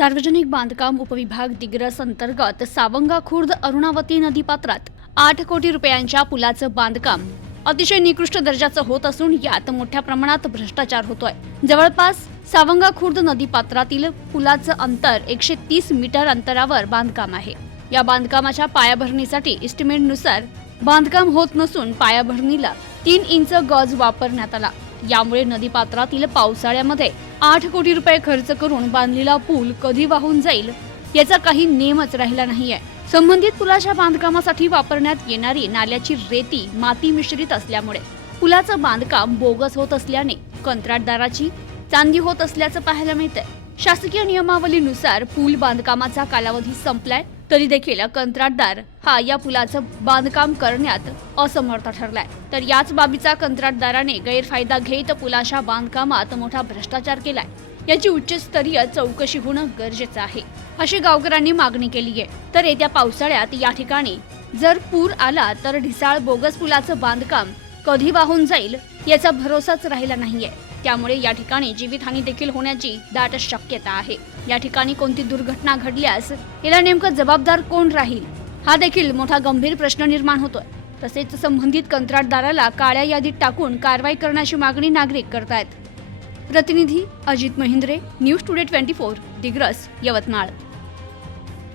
सार्वजनिक बांधकाम उपविभाग दिग्रस अंतर्गत सावंगा खुर्द अरुणावती नदीपात्रात आठ कोटी रुपयांच्या पुलाचं बांधकाम अतिशय निकृष्ट दर्जाचं होत असून यात मोठ्या प्रमाणात भ्रष्टाचार होतोय. जवळपास सावंगा खुर्द नदीपात्रातील पुलाचं अंतर एकशे तीस मीटर अंतरावर बांधकाम आहे. या बांधकामाच्या पायाभरणीसाठी इस्टिमेटनुसार बांधकाम होत नसून पायाभरणीला तीन इंच गज वापरण्यात आला. यामुळे नदीपात्रातील पावसाळ्यामध्ये आठ कोटी रुपये खर्च करून बांधलेला पूल कधी वाहून जाईल याचा काही नेमच राहिला नाहीये. संबंधित पुलाच्या बांधकामासाठी वापरण्यात येणारी नाल्याची रेती माती मिश्रित असल्यामुळे पुलाचं बांधकाम बोगस होत असल्याने कंत्राटदाराची चांदी होत असल्याचं पाहायला मिळतंय. शासकीय नियमावलीनुसार पूल बांधकामाचा कालावधी संपलाय तरी देखील कंत्राटदार हा या पुलाचं बांधकाम करण्यात असमर्थ ठरलाय. तर याच बाबीचा कंत्राटदाराने गैरफायदा घेत पुलाच्या बांधकामात मोठा भ्रष्टाचार केलाय. याची उच्चस्तरीय चौकशी होणं गरजेचं आहे. अशी गावकऱ्यांनी मागणी केली आहे. तर येत्या पावसाळ्यात या ठिकाणी जर पूर आला तर ढिसाळ बोगस पुलाचं बांधकाम कधी वाहून जाईल याचा भरोसाच राहिला नाहीये. त्यामुळे या ठिकाणी जीवितहानी देखील होण्याची दाट शक्यता आहे. या ठिकाणी कोणती दुर्घटना घडल्यास याला नेमकं जबाबदार कोण राहील? हा देखील मोठा गंभीर प्रश्न निर्माण होतोय. तसेच संबंधित कंत्राटदाराला काळ्या यादीत टाकून कारवाई करण्याची मागणी नागरिक करतायत. प्रतिनिधी Ajit Mahindre news today twenty four Digras Yavatmal.